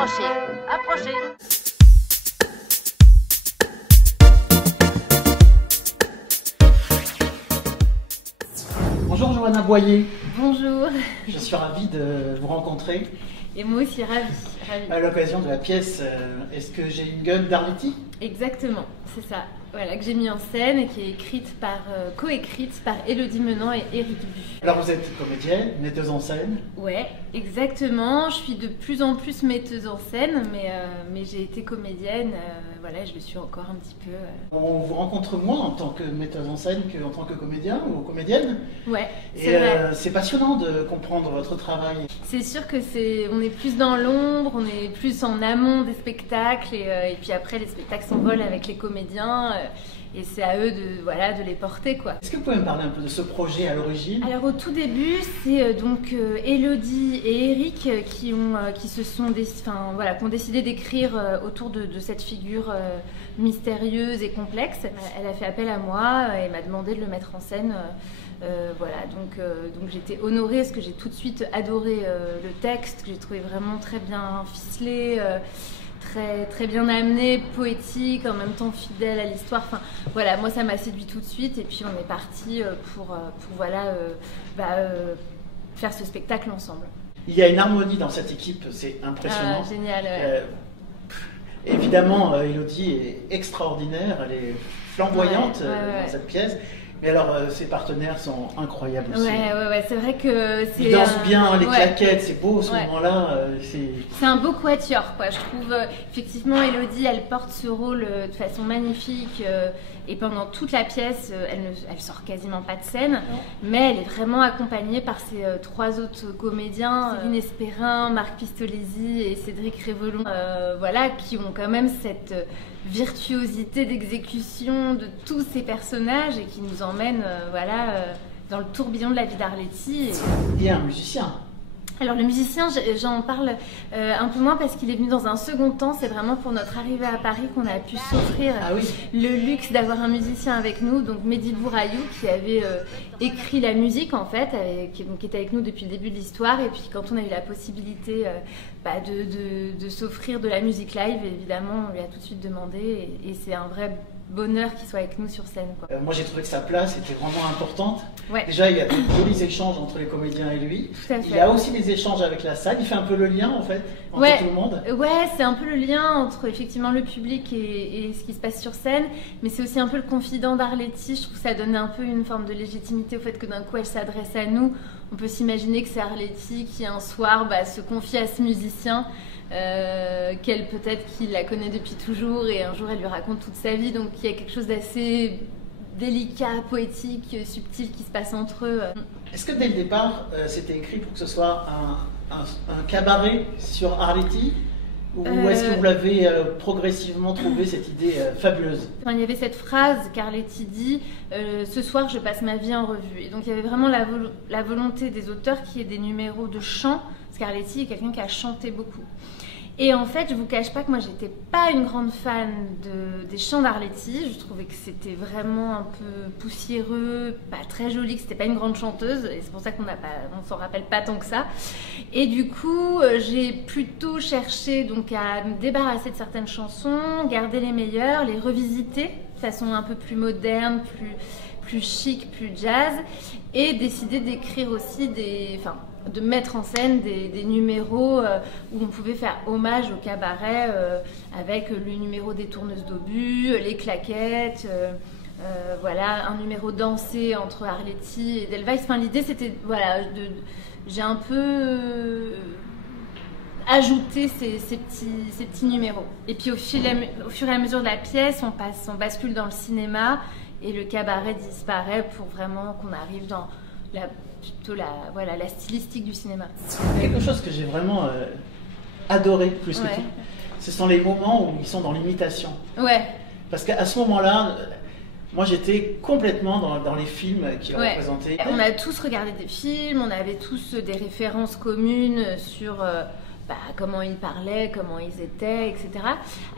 Approchez, approchez. Bonjour Johanna Boyer. Bonjour. Je suis ravi de vous rencontrer. Et moi aussi, ravie. À l'occasion de la pièce Est-ce que j'ai une gun d'Arletty? Exactement, c'est ça. Voilà, que j'ai mis en scène et qui est coécrite par Élodie Menant et Éric Bu. Alors vous êtes comédienne, metteuse en scène. Ouais, exactement. Je suis de plus en plus metteuse en scène, mais j'ai été comédienne. Voilà, je le suis encore un petit peu. On vous rencontre moins en tant que metteuse en scène qu'en tant que comédien ou comédienne. Ouais, c'est vrai. C'est passionnant de comprendre votre travail. C'est sûr que on est plus dans l'ombre, on est plus en amont des spectacles et puis après les spectacles s'envolent avec les comédiens. Et c'est à eux de les porter, quoi. Est-ce que vous pouvez me parler un peu de ce projet à l'origine? Alors au tout début, c'est donc Élodie et Éric qui ont décidé d'écrire autour de cette figure mystérieuse et complexe. Elle a fait appel à moi et m'a demandé de le mettre en scène. Donc j'étais honorée parce que j'ai tout de suite adoré le texte, que j'ai trouvé vraiment très bien ficelé. Très, très bien amené, poétique, en même temps fidèle à l'histoire. Enfin, voilà, moi ça m'a séduit tout de suite et puis on est parti pour faire ce spectacle ensemble. Il y a une harmonie dans cette équipe, c'est impressionnant. Génial. Ouais. Évidemment, Élodie est extraordinaire, elle est flamboyante dans cette pièce. Mais alors, ses partenaires sont incroyables aussi. Ouais, c'est vrai que c'est. Ils dansent bien, les claquettes, c'est beau ce moment-là. C'est un beau quatuor, quoi. Je trouve, effectivement, Élodie, elle porte ce rôle de façon magnifique. Et pendant toute la pièce, elle sort quasiment pas de scène. Non. Mais elle est vraiment accompagnée par ses trois autres comédiens, Céline Espérin, Marc Pistolesi et Cédric Révélon, qui ont quand même cette virtuosité d'exécution de tous ces personnages et qui nous emmènent dans le tourbillon de la vie d'Arletty. Il y a un musicien. Alors le musicien, j'en parle un peu moins parce qu'il est venu dans un second temps. C'est vraiment pour notre arrivée à Paris qu'on a pu s'offrir le luxe d'avoir un musicien avec nous. Donc Mehdi Bourayou qui avait écrit la musique en fait, qui était avec nous depuis le début de l'histoire. Et puis quand on a eu la possibilité de s'offrir de la musique live, évidemment on lui a tout de suite demandé et c'est un vrai bonheur qu'il soit avec nous sur scène, quoi. Moi j'ai trouvé que sa place était vraiment importante. Ouais. Déjà il y a de jolis échanges entre les comédiens et lui. Tout à fait. Il y a aussi des échanges avec la salle, il fait un peu le lien en fait entre tout le monde. Ouais, c'est un peu le lien entre effectivement le public et ce qui se passe sur scène, mais c'est aussi un peu le confident d'Arletty. Je trouve que ça donne un peu une forme de légitimité au fait que d'un coup elle s'adresse à nous. On peut s'imaginer que c'est Arletty qui un soir se confie à ce musicien. Qu'elle peut-être qu'il la connaît depuis toujours et un jour elle lui raconte toute sa vie, donc il y a quelque chose d'assez délicat, poétique, subtil qui se passe entre eux. Est-ce que dès le départ c'était écrit pour que ce soit un cabaret sur Arletty ou est-ce que vous l'avez progressivement trouvé cette idée fabuleuse? Il y avait cette phrase qu'Arletty dit ce soir je passe ma vie en revue, et donc il y avait vraiment la volonté des auteurs qu'il y ait des numéros de chant, parce qu'Arletty est quelqu'un qui a chanté beaucoup. Et en fait, je vous cache pas que moi, j'étais pas une grande fan des chants d'Arletty. Je trouvais que c'était vraiment un peu poussiéreux, pas très joli, que c'était pas une grande chanteuse. Et c'est pour ça qu'on s'en rappelle pas tant que ça. Et du coup, j'ai plutôt cherché donc à me débarrasser de certaines chansons, garder les meilleures, les revisiter de façon un peu plus moderne, plus chic, plus jazz, et décider d'écrire aussi de mettre en scène des numéros où on pouvait faire hommage au cabaret avec le numéro des tourneuses d'obus, les claquettes, un numéro dansé entre Arletty et Delvaysse. Enfin, l'idée c'était j'ai un peu ajouté ces petits numéros. Et puis au fur et à mesure de la pièce, on bascule dans le cinéma et le cabaret disparaît pour vraiment qu'on arrive dans la stylistique du cinéma. Quelque chose que j'ai vraiment adoré plus que tout, ce sont les moments où ils sont dans l'imitation. Ouais. Parce qu'à ce moment-là, moi j'étais complètement dans les films qui ont représenté. On a tous regardé des films, on avait tous des références communes sur comment ils parlaient, comment ils étaient, etc.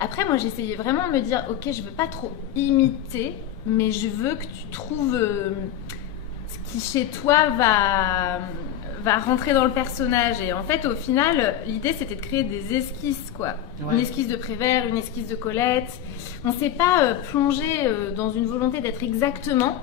Après, moi j'essayais vraiment de me dire, ok, je veux pas trop imiter, mais je veux que tu trouves ce qui chez toi va rentrer dans le personnage. Et en fait, au final, l'idée c'était de créer des esquisses, quoi. Ouais. Une esquisse de Prévert, une esquisse de Colette. On s'est pas plongé dans une volonté d'être exactement,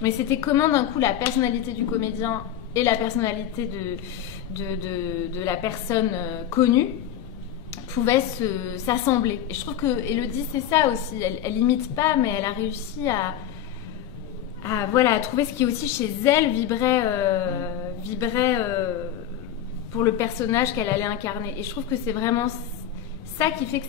mais c'était comment d'un coup la personnalité du comédien et la personnalité de la personne connue pouvaient s'assembler. Et je trouve que Élodie, c'est ça aussi. Elle imite pas, mais elle a réussi à trouver ce qui aussi chez elle vibrait pour le personnage qu'elle allait incarner. Et je trouve que c'est vraiment ça qui fait que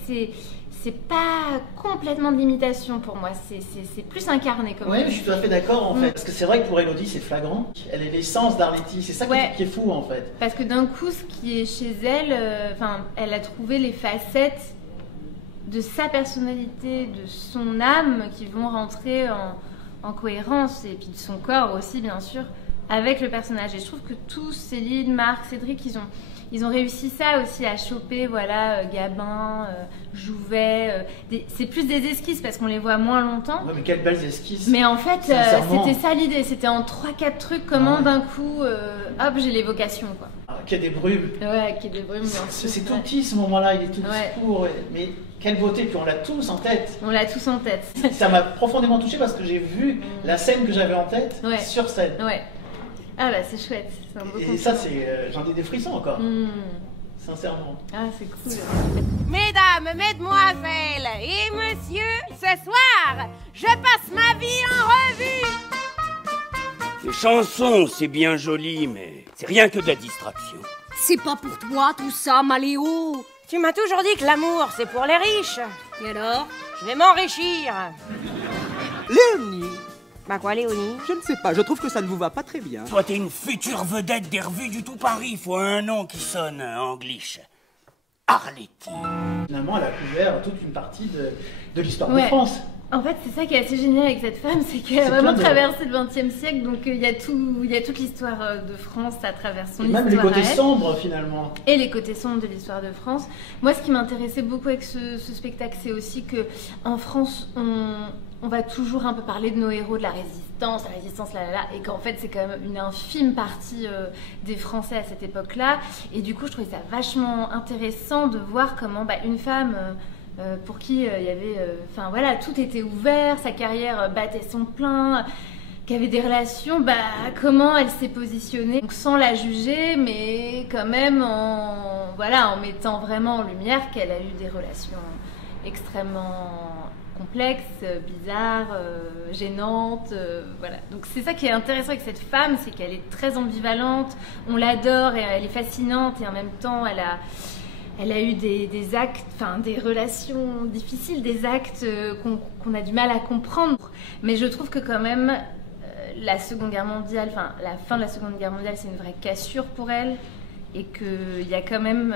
c'est pas complètement de l'imitation pour moi, c'est plus incarné comme Oui, je suis tout à fait d'accord en fait. Parce que c'est vrai que pour Élodie, c'est flagrant. Elle est l'essence d'Arletty, c'est ça qui est fou en fait. Parce que d'un coup, ce qui est chez elle, elle a trouvé les facettes de sa personnalité, de son âme qui vont rentrer en cohérence, et puis de son corps aussi, bien sûr, avec le personnage. Et je trouve que tous, Céline, Marc, Cédric, ils ont réussi ça aussi à choper, voilà, Gabin, Jouvet. C'est plus des esquisses parce qu'on les voit moins longtemps. Ouais, mais quelles belles esquisses. Mais en fait, c'était ça l'idée. C'était en 3-4 trucs, comment d'un coup, hop, j'ai l'évocation, quoi. Qu'il y a des brumes. Ouais, qu'il y a des brumes. C'est tout petit ce moment-là, il est tout court. Mais quelle beauté, puis on l'a tous en tête. On l'a tous en tête. Ça m'a profondément touchée parce que j'ai vu la scène que j'avais en tête sur scène. Ouais. Ah bah c'est chouette. Un beau et ça, j'en ai des frissons encore. Sincèrement. Ah, c'est cool. Mesdames, mesdemoiselles et messieurs, ce soir, je passe ma vie en revue. Les chansons, c'est bien joli, mais c'est rien que de la distraction. C'est pas pour toi tout ça, Maléo. Tu m'as toujours dit que l'amour, c'est pour les riches. Et alors? Je vais m'enrichir. Léonie, Bah quoi, Léonie? je ne sais pas, je trouve que ça ne vous va pas très bien. Toi, t'es une future vedette des revues du tout Paris, faut un nom qui sonne anglish. Arletty. Finalement, elle a couvert toute une partie de l'histoire de France. En fait, c'est ça qui est assez génial avec cette femme, c'est qu'elle a vraiment traversé le XXe siècle, donc il y a toute l'histoire de France à travers son histoire. Même les côtés sombres, finalement. Et les côtés sombres de l'histoire de France. Moi, ce qui m'intéressait beaucoup avec ce spectacle, c'est aussi que en France, on va toujours un peu parler de nos héros, de la résistance, et qu'en fait, c'est quand même une infime partie des Français à cette époque-là. Et du coup, je trouvais ça vachement intéressant de voir comment une femme... pour qui il y avait, tout était ouvert, sa carrière battait son plein, qui avait des relations, comment elle s'est positionnée, donc sans la juger, mais quand même en mettant vraiment en lumière qu'elle a eu des relations extrêmement complexes, bizarres, gênantes, voilà. Donc c'est ça qui est intéressant avec cette femme, c'est qu'elle est très ambivalente, on l'adore et elle est fascinante, et en même temps elle a eu des actes, des relations difficiles, des actes qu'on a du mal à comprendre. Mais je trouve que quand même, la Seconde Guerre mondiale, la fin de la Seconde Guerre mondiale, c'est une vraie cassure pour elle. Et qu'il y a quand même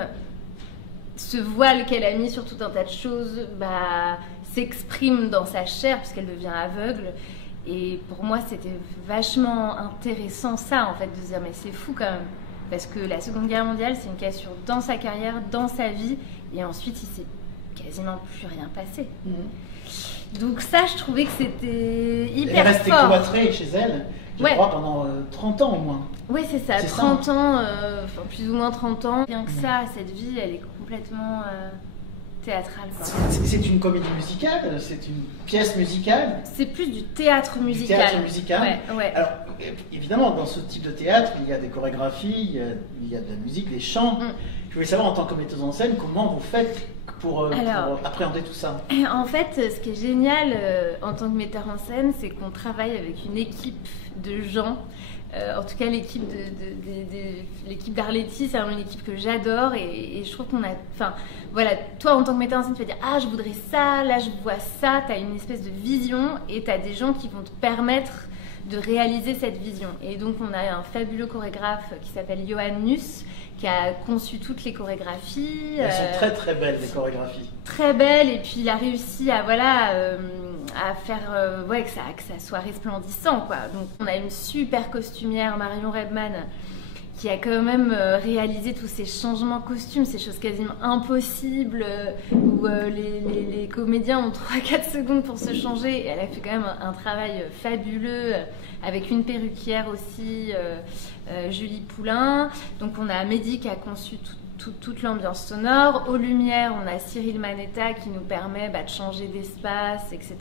ce voile qu'elle a mis sur tout un tas de choses, s'exprime dans sa chair, puisqu'elle devient aveugle. Et pour moi, c'était vachement intéressant ça, en fait, de se dire, mais c'est fou quand même. Parce que la Seconde Guerre mondiale, c'est une cassure dans sa carrière, dans sa vie, et ensuite, il s'est quasiment plus rien passé. Donc ça, je trouvais que c'était hyper fort. Elle est restée cloîtrée chez elle, je crois, pendant 30 ans au moins. Oui, c'est ça, 30 ans, plus ou moins 30 ans. Bien que ça, cette vie, elle est complètement théâtrale, quoi. C'est une comédie musicale? C'est une pièce musicale? C'est plus du théâtre musical. Du théâtre musical. Ouais. Alors, évidemment, dans ce type de théâtre, il y a des chorégraphies, il y a de la musique, des chants. Je voulais savoir, en tant que metteuse en scène, comment vous faites pour appréhender tout ça? En fait, ce qui est génial en tant que metteur en scène, c'est qu'on travaille avec une équipe de gens. En tout cas, l'équipe d'Arletty, c'est une équipe que j'adore, et je trouve qu'on a... toi, en tant que metteur en scène, tu vas dire « Ah, je voudrais ça, là, je vois ça », tu as une espèce de vision, et tu as des gens qui vont te permettre de réaliser cette vision. Et donc, on a un fabuleux chorégraphe qui s'appelle Johan Nuss, qui a conçu toutes les chorégraphies. Elles sont très très belles, les chorégraphies. Très belles, et puis il a réussi à faire que ça soit resplendissant, quoi. Donc on a une super costumière, Marion Redman, qui a quand même réalisé tous ces changements costumes, ces choses quasiment impossibles, où les comédiens ont 3-4 secondes pour se changer. Et elle a fait quand même un travail fabuleux, avec une perruquière aussi, Julie Poulain. Donc on a Mehdi qui a conçu toute l'ambiance sonore. Aux lumières, on a Cyril Manetta qui nous permet de changer d'espace, etc.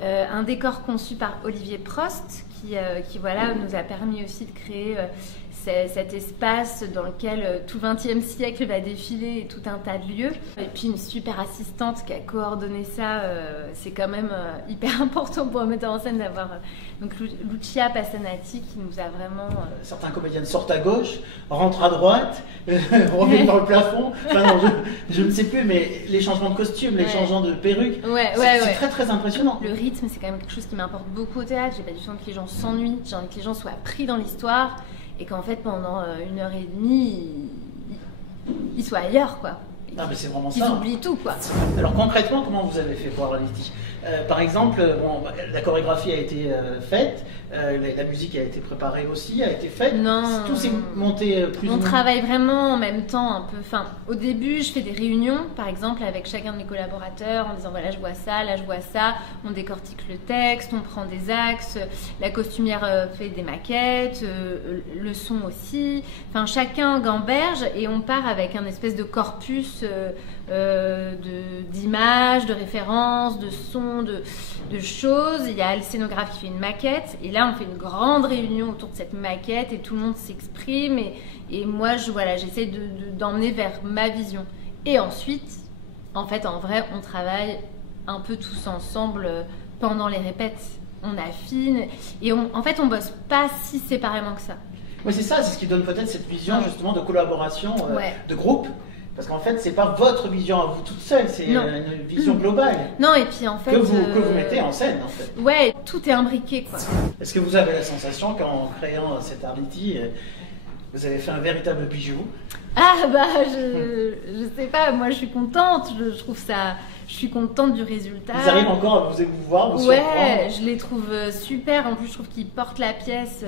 Un décor conçu par Olivier Prost qui voilà, nous a permis aussi de créer cet espace dans lequel tout le XXe siècle va défiler et tout un tas de lieux. Et puis une super assistante qui a coordonné ça, c'est quand même hyper important pour un metteur en scène d'avoir donc Lucia Passanati qui nous a vraiment... Certains comédiennes sortent à gauche, rentrent à droite, reviennent dans le plafond. Enfin non, je ne sais plus, mais les changements de costume, les changements de perruque, c'est très très impressionnant. Le rythme, c'est quand même quelque chose qui m'importe beaucoup au théâtre. J'ai pas du tout envie que les gens s'ennuient, j'ai envie que les gens soient pris dans l'histoire. Et qu'en fait, pendant 1h30, ils soient ailleurs, quoi. Non, mais c'est vraiment ils ça. Ils oublient tout, quoi. Alors concrètement, comment vous avez fait pour Arletty ? Par exemple, la chorégraphie a été faite, la musique a été préparée aussi, a été faite. Non. Tout s'est monté plus ou moins. On travaille vraiment en même temps un peu. Enfin, au début, je fais des réunions, par exemple, avec chacun de mes collaborateurs, en disant voilà, je vois ça, là, je vois ça. On décortique le texte, on prend des axes. La costumière fait des maquettes, le son aussi. Enfin, chacun gamberge et on part avec un espèce de corpus d'images, de références, de sons, de choses. Il y a le scénographe qui fait une maquette et là on fait une grande réunion autour de cette maquette et tout le monde s'exprime et moi j'essaie d'emmener vers ma vision. Et ensuite, en fait, en vrai, on travaille un peu tous ensemble pendant les répètes. On affine et en fait on bosse pas si séparément que ça. Oui, c'est ça, c'est ce qui donne peut-être cette vision justement de collaboration, de groupe. Parce qu'en fait, c'est pas votre vision à vous toute seule, c'est une vision globale. Non, et puis en fait... Que vous mettez en scène, en fait. Ouais, tout est imbriqué, quoi. Est-ce que vous avez la sensation qu'en créant cet Arletty, vous avez fait un véritable bijou ? Ah bah, je sais pas, moi je suis contente, je trouve ça... Je suis contente du résultat. Ils arrivent encore à vous émouvoir, vous surprendre ? Ouais, je les trouve super. En plus, je trouve qu'ils portent la pièce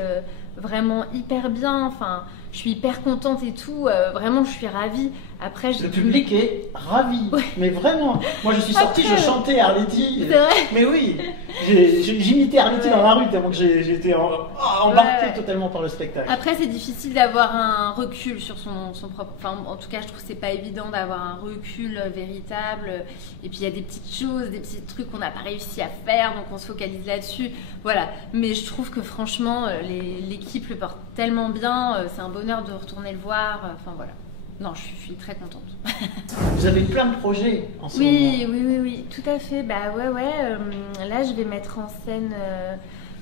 vraiment hyper bien. Enfin, je suis hyper contente et tout. Vraiment, je suis ravie. Après, le public est ravi. Ouais. Mais vraiment, moi je suis sortie, je chantais Arletty. C'est vrai ? Mais oui, j'imitais Arletty dans la rue tellement que j'étais embarquée totalement par le spectacle. Après, c'est difficile d'avoir un recul sur son propre... Enfin, en tout cas, je trouve que c'est pas évident d'avoir un recul véritable. Et puis, il y a des petites choses, des petits trucs qu'on n'a pas réussi à faire, donc on se focalise là-dessus. Voilà. Mais je trouve que franchement, l'équipe le porte tellement bien. C'est un bonheur de retourner le voir. Enfin, voilà. Non, je suis très contente. Vous avez plein de projets en ce moment. Oui, tout à fait. Bah ouais. Là, je vais mettre en scène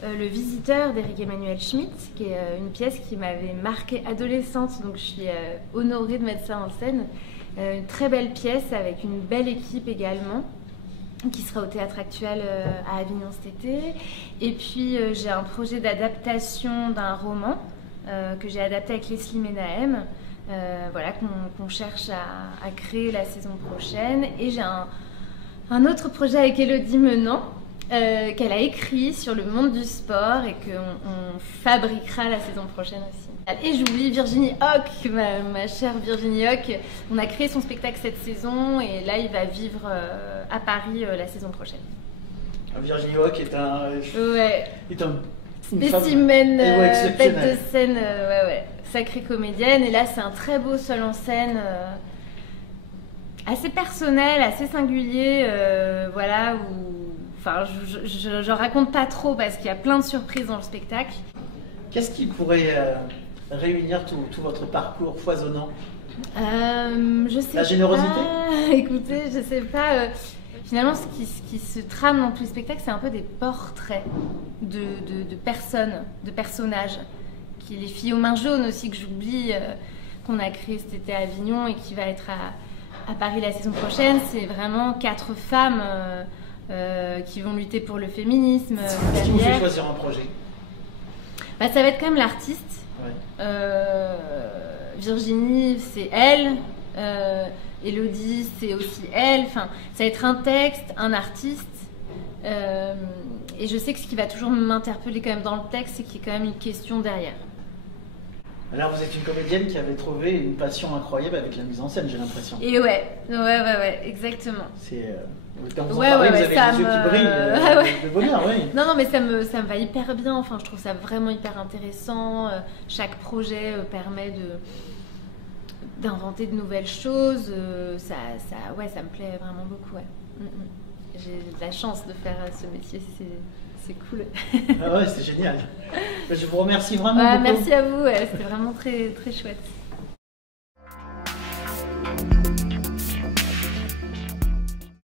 Le Visiteur d'Éric Emmanuel Schmitt, qui est une pièce qui m'avait marquée adolescente, donc je suis honorée de mettre ça en scène. Une très belle pièce avec une belle équipe également, qui sera au Théâtre Actuel à Avignon cet été. Et puis, j'ai un projet d'adaptation d'un roman que j'ai adapté avec Leslie Menahem. Voilà, qu'on cherche à créer la saison prochaine. Et j'ai un autre projet avec Élodie Menant qu'elle a écrit sur le monde du sport et qu'on fabriquera la saison prochaine aussi. Et j'oublie Virginie Hoc, ma chère Virginie Hoc. On a créé son spectacle cette saison et là il va vivre à Paris la saison prochaine. Virginie Hoc est un spécimen, bête de scène, sacrée comédienne. Et là, c'est un très beau seul en scène, assez personnel, assez singulier, voilà. Enfin, je raconte pas trop parce qu'il y a plein de surprises dans le spectacle. Qu'est-ce qui pourrait réunir tout votre parcours foisonnant ? Je sais La générosité ? Écoutez, je sais pas. Finalement, ce qui se trame dans tous les spectacles, c'est un peu des portraits de personnes, de personnages. Les filles aux mains jaunes aussi, que j'oublie, qu'on a créé cet été à Avignon et qui va être à Paris la saison prochaine. C'est vraiment 4 femmes qui vont lutter pour le féminisme. Qu'est-ce qui vous fait choisir un projet ? Bah, ça va être quand même l'artiste. Ouais. Virginie, c'est elle. Élodie, c'est aussi elle. Enfin, ça va être un texte, un artiste. Et je sais que ce qui va toujours m'interpeller quand même dans le texte, c'est qu'il y a quand même une question derrière. Alors vous êtes une comédienne qui avait trouvé une passion incroyable avec la mise en scène, j'ai l'impression. Et ouais, exactement. C'est quand vous en parlez, vous avez les yeux qui brillent de bonheur, oui. Non, mais ça me va hyper bien. Enfin, je trouve ça vraiment hyper intéressant. Chaque projet permet d'inventer de nouvelles choses. Ça me plaît vraiment beaucoup. Ouais. J'ai de la chance de faire ce métier. C'est cool. Ah ouais, c'est génial. Je vous remercie vraiment beaucoup. Merci à vous, c'était vraiment très, très chouette.